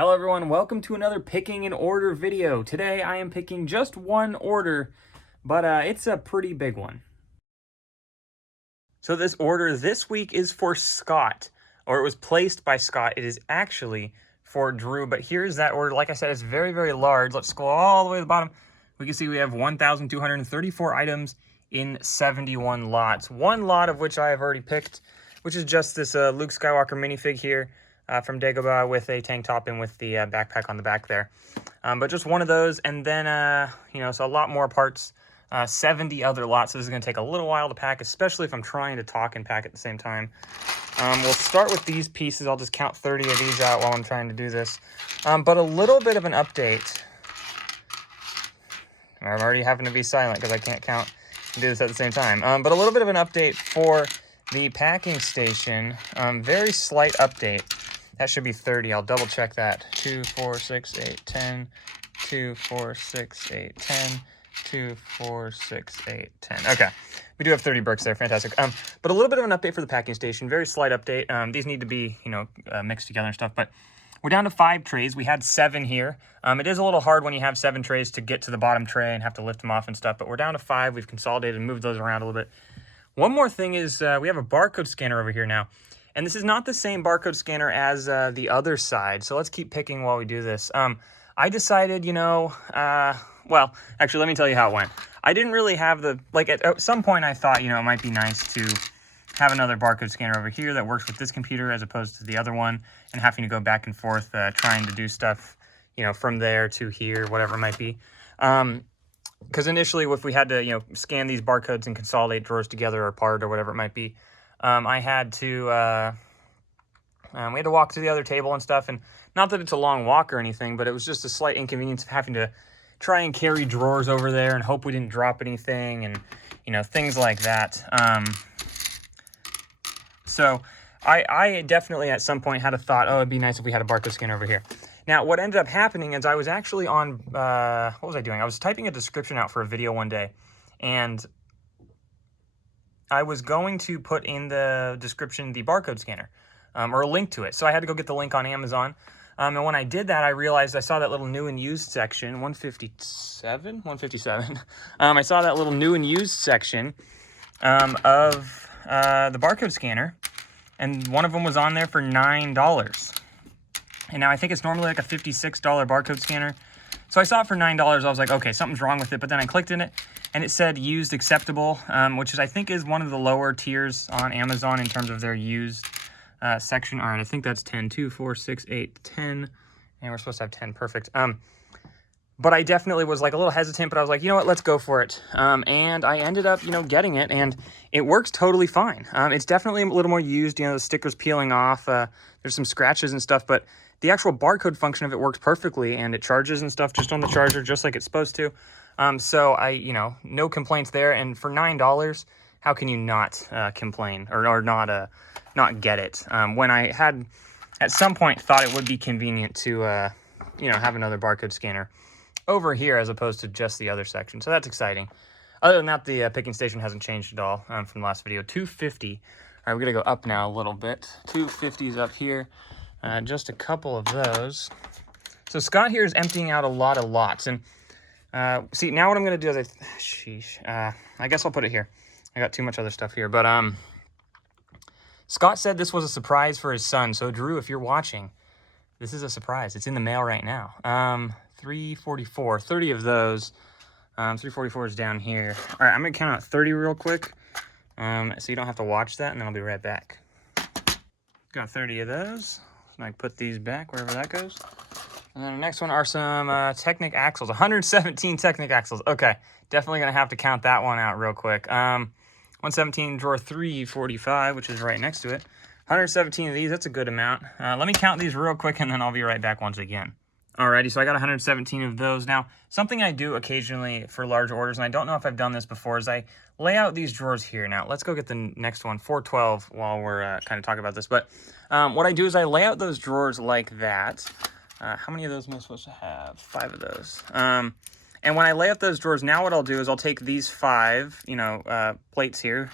Hello everyone, welcome to another picking an order video. Today I am picking just one order, but it's a pretty big one. So this order this week is for Scott, or it was placed by Scott. It is actually for Drew, but here's that order. Like I said, it's very, very large. Let's scroll all the way to the bottom. We can see we have 1,234 items in 71 lots. One lot of which I have already picked, which is just this Luke Skywalker minifig here. From Dagobah with a tank top and with the backpack on the back there. But just one of those, and then, so a lot more parts, 70 other lots. So this is going to take a little while to pack, especially if I'm trying to talk and pack at the same time. We'll start with these pieces. I'll just count 30 of these out while I'm trying to do this. But a little bit of an update. I'm already having to be silent because I can't count and do this at the same time. But a little bit of an update for the packing station. Very slight update. That should be 30. I'll double check that. 2, 4, 6, 8, 10. 2, 4, 6, 8, 10. 2, 4, 6, 8, 10. Okay. We do have 30 bricks there. Fantastic. But a little bit of an update for the packing station. Very slight update. These need to be, mixed together and stuff. But we're down to 5 trays. We had 7 here. It is a little hard when you have 7 trays to get to the bottom tray and have to lift them off and stuff. But we're down to 5. We've consolidated and moved those around a little bit. One more thing is we have a barcode scanner over here now. And this is not the same barcode scanner as the other side. So let's keep picking while we do this. I decided, well, actually, let me tell you how it went. I didn't really have at some point I thought, it might be nice to have another barcode scanner over here that works with this computer as opposed to the other one and having to go back and forth trying to do stuff, from there to here, whatever it might be. Because initially, if we had to, scan these barcodes and consolidate drawers together or apart or whatever it might be, I had to, we had to walk to the other table and stuff, and not that it's a long walk or anything, but it was just a slight inconvenience of having to try and carry drawers over there and hope we didn't drop anything and, things like that. So I definitely at some point had a thought, oh, it'd be nice if we had a barcode scanner over here. Now, what ended up happening is I was actually on, what was I doing? I was typing a description out for a video one day, and I was going to put in the description the barcode scanner, or a link to it. So I had to go get the link on Amazon. And when I did that, I realized I saw that little new and used section, 157. I saw that little new and used section of the barcode scanner, and one of them was on there for $9. And now I think it's normally like a $56 barcode scanner. So I saw it for $9. I was like, okay, something's wrong with it. But then I clicked in it, and it said used acceptable, which I think is one of the lower tiers on Amazon in terms of their used section. All right, I think that's 10. 2, 4, 6, 8, 10. And we're supposed to have 10. Perfect. But I definitely was like a little hesitant, but I was like, you know what, let's go for it. And I ended up, getting it, and it works totally fine. It's definitely a little more used, the stickers peeling off. There's some scratches and stuff, but the actual barcode function of it works perfectly, and it charges and stuff just on the charger, just like it's supposed to. So I, no complaints there. And for $9, how can you not complain or not get it? When I had at some point thought it would be convenient to, have another barcode scanner over here as opposed to just the other section. So that's exciting. Other than that, the picking station hasn't changed at all from the last video. 250. All right, we're going to go up now a little bit. 250 is up here. Just a couple of those. So Scott here is emptying out a lot of lots. And see, now what I'm going to do is I guess I'll put it here. I got too much other stuff here. But Scott said this was a surprise for his son. So Drew, if you're watching, this is a surprise. It's in the mail right now. 344, 30 of those. 344 is down here. All right, I'm going to count out 30 real quick. So you don't have to watch that, and then I'll be right back. Got 30 of those. So I can put these back wherever that goes. And then the next one are some Technic axles. 117 Technic axles. Okay, definitely going to have to count that one out real quick. 117 drawer 345, which is right next to it. 117 of these, that's a good amount. Let me count these real quick, and then I'll be right back once again. Alrighty, so I got 117 of those. Now, something I do occasionally for large orders, and I don't know if I've done this before, is I lay out these drawers here. Now, let's go get the next one, 412, while we're kind of talking about this. But what I do is I lay out those drawers like that. How many of those am I supposed to have? 5 of those. And when I lay out those drawers, now what I'll do is I'll take these 5, plates here,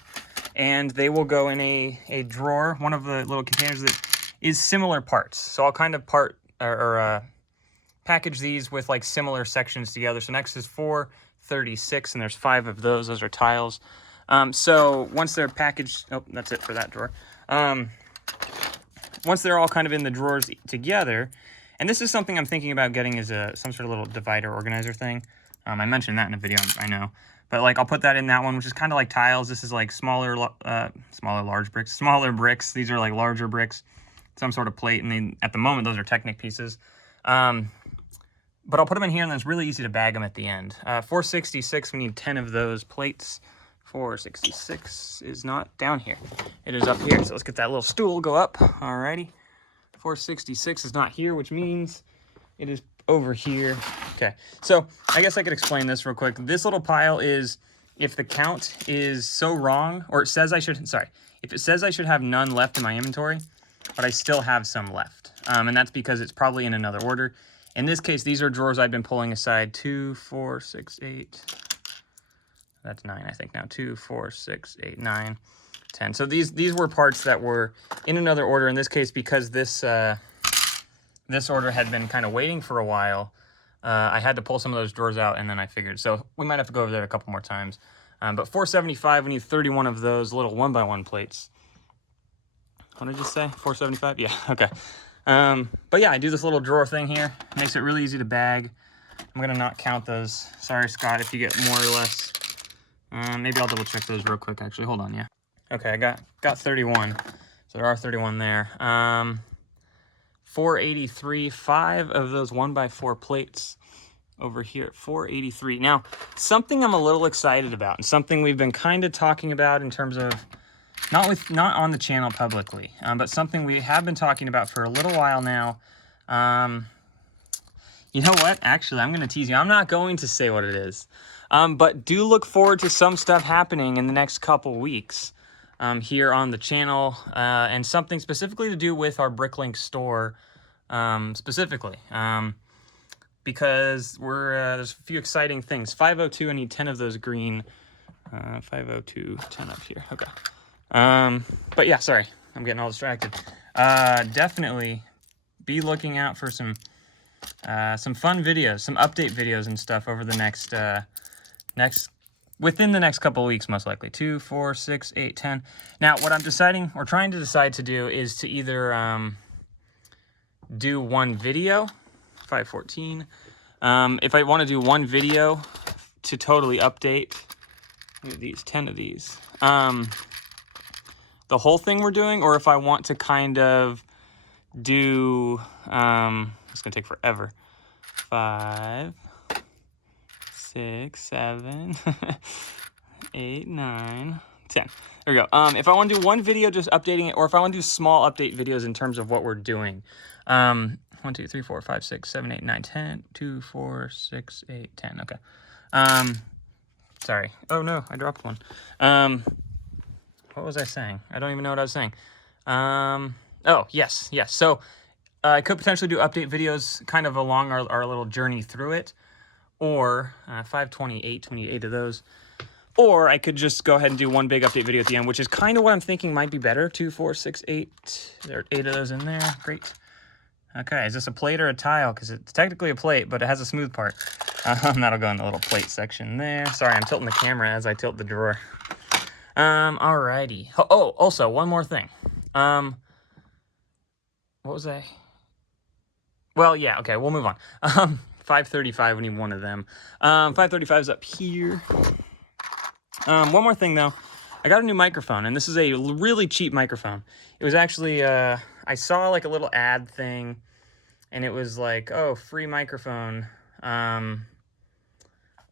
and they will go in a drawer, one of the little containers that is similar parts. So I'll kind of package these with like similar sections together. So next is 436, and there's 5 of those. Those are tiles. So once they're packaged, oh, that's it for that drawer. Once they're all kind of in the drawers together, and this is something I'm thinking about getting as some sort of little divider organizer thing. I mentioned that in a video, I know. But like I'll put that in that one, which is kind of like tiles. This is like smaller bricks. These are like larger bricks, some sort of plate, and then at the moment those are Technic pieces. But I'll put them in here, and then it's really easy to bag them at the end. 466, we need 10 of those plates. 466 is not down here. It is up here. So let's get that little stool, go up. Alrighty. 466 is not here, which means it is over here. Okay, so I guess I could explain this real quick. This little pile is, if the count is so wrong, or it says I should, if it says I should have none left in my inventory, but I still have some left. And that's because it's probably in another order. In this case, these are drawers I've been pulling aside. 2, 4, 6, 8. That's 9, I think now. 2, 4, 6, 8, 9, 10. So these were parts that were in another order. In this case, because this this order had been kind of waiting for a while, I had to pull some of those drawers out, and then I figured. So we might have to go over there a couple more times. But 475, we need 31 of those little 1x1 plates. What did I just say? 475? Yeah, okay. But yeah, I do this little drawer thing here. It makes it really easy to bag. I'm gonna not count those. Sorry, Scott, if you get more or less. Maybe I'll double check those real quick, actually. Hold on, yeah. Okay, I got 31. So there are 31 there. 483, 5 of those 1x4 plates over here at 483. Now, something I'm a little excited about, and something we've been kind of talking about in terms of not on the channel publicly, but something we have been talking about for a little while now. You know what? Actually, I'm going to tease you. I'm not going to say what it is. But do look forward to some stuff happening in the next couple weeks here on the channel, and something specifically to do with our BrickLink store specifically. Because there's a few exciting things. 502, I need 10 of those green. 502, 10 up here. Okay. But yeah, sorry, I'm getting all distracted. Definitely be looking out for some fun videos, some update videos and stuff over the within the next couple of weeks, most likely. 2, 4, 6, 8, 10. Now, what I'm trying to decide to do is to either do one video, 514. If I want to do one video to totally update these 10 of these. The whole thing we're doing, or if I want to kind of do, it's going to take forever. 5, 6, 7, 8, 9, 10. There we go. If I want to do one video just updating it, or if I want to do small update videos in terms of what we're doing. 1, 2, 3, 4, 5, 6, 7, 8, 9, 10. 2, 4, 6, 8, 10. Okay. Sorry. Oh no, I dropped one. What was I saying? I don't even know what I was saying. Oh, yes. So I could potentially do update videos kind of along our little journey through it, or 528, we need 8 of those. Or I could just go ahead and do one big update video at the end, which is kind of what I'm thinking might be better. 2, 4, 6, 8. There are 8 of those in there. Great. Okay, is this a plate or a tile? Because it's technically a plate, but it has a smooth part. That'll go in the little plate section there. Sorry, I'm tilting the camera as I tilt the drawer. Alrighty. Oh, also, one more thing. What was I? Well, yeah, okay, we'll move on. 535, we need one of them. 535 is up here. One more thing, though. I got a new microphone, and this is a really cheap microphone. It was actually, I saw like a little ad thing, and it was like, oh, free microphone.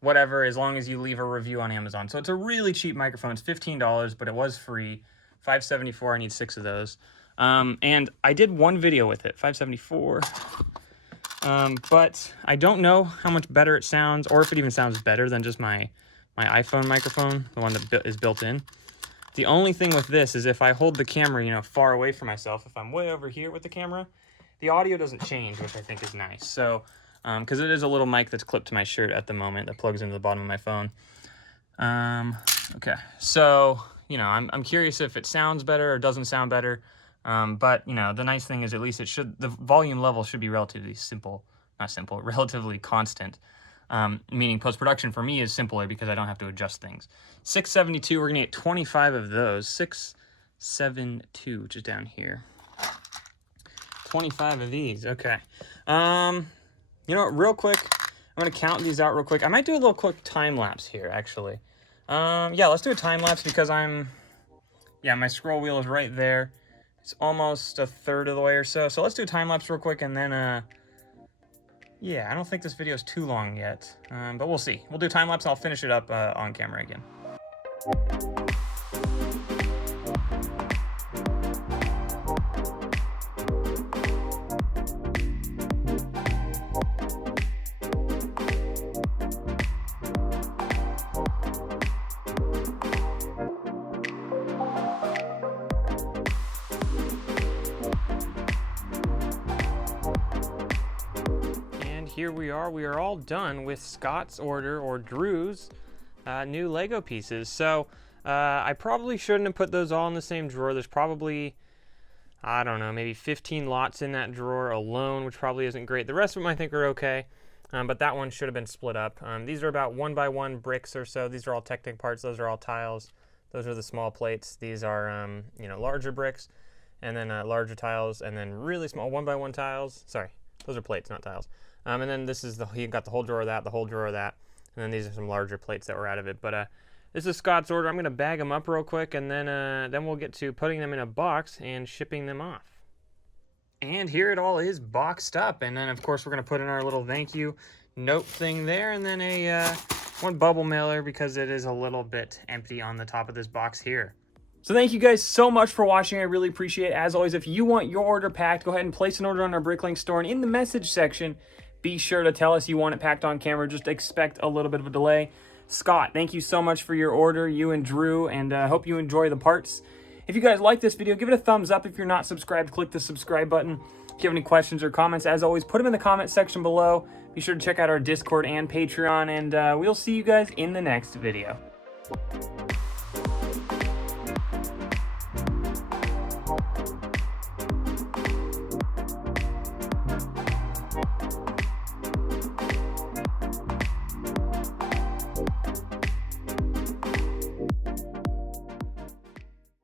Whatever, as long as you leave a review on Amazon. So it's a really cheap microphone. It's $15, but it was free. $574, I need 6 of those. And I did one video with it, $574. But I don't know how much better it sounds, or if it even sounds better than just my iPhone microphone, the one that is built in. The only thing with this is if I hold the camera, far away from myself, if I'm way over here with the camera, the audio doesn't change, which I think is nice. So, because it is a little mic that's clipped to my shirt at the moment that plugs into the bottom of my phone. Okay, so, I'm curious if it sounds better or doesn't sound better. But, you know, the nice thing is at least the volume level should be relatively relatively constant. Meaning post-production for me is simpler because I don't have to adjust things. 672, we're going to get 25 of those. 672, which is down here. 25 of these, okay. You know what, real quick, I'm going to count these out real quick. I might do a little quick time-lapse here, actually. Yeah, let's do a time-lapse because my scroll wheel is right there. It's almost a third of the way or so. So let's do a time-lapse real quick and then, yeah, I don't think this video is too long yet, but we'll see. We'll do time-lapse and I'll finish it up on camera again. Here we are all done with Scott's order, or Drew's, new Lego pieces. So I probably shouldn't have put those all in the same drawer. There's probably, I don't know, maybe 15 lots in that drawer alone, which probably isn't great. The rest of them I think are okay, but that one should have been split up. These are about 1x1 bricks or so. These are all Technic parts. Those are all tiles. Those are the small plates. These are you know, larger bricks, and then larger tiles, and then really small 1x1 tiles. Sorry, those are plates, not tiles. And then this is you got the whole drawer of that, the whole drawer of that, and then these are some larger plates that were out of it. But this is Scott's order. I'm going to bag them up real quick, and then we'll get to putting them in a box and shipping them off. And here it all is boxed up, and then of course we're going to put in our little thank you note thing there, and then one bubble mailer because it is a little bit empty on the top of this box here. So thank you guys so much for watching. I really appreciate it. As always, if you want your order packed, go ahead and place an order on our BrickLink store, and in the message section, be sure to tell us you want it packed on camera. Just expect a little bit of a delay. Scott, thank you so much for your order, you and Drew, and I hope you enjoy the parts. If you guys like this video, give it a thumbs up. If you're not subscribed, click the subscribe button. If you have any questions or comments, as always, put them in the comment section below. Be sure to check out our Discord and Patreon, and we'll see you guys in the next video.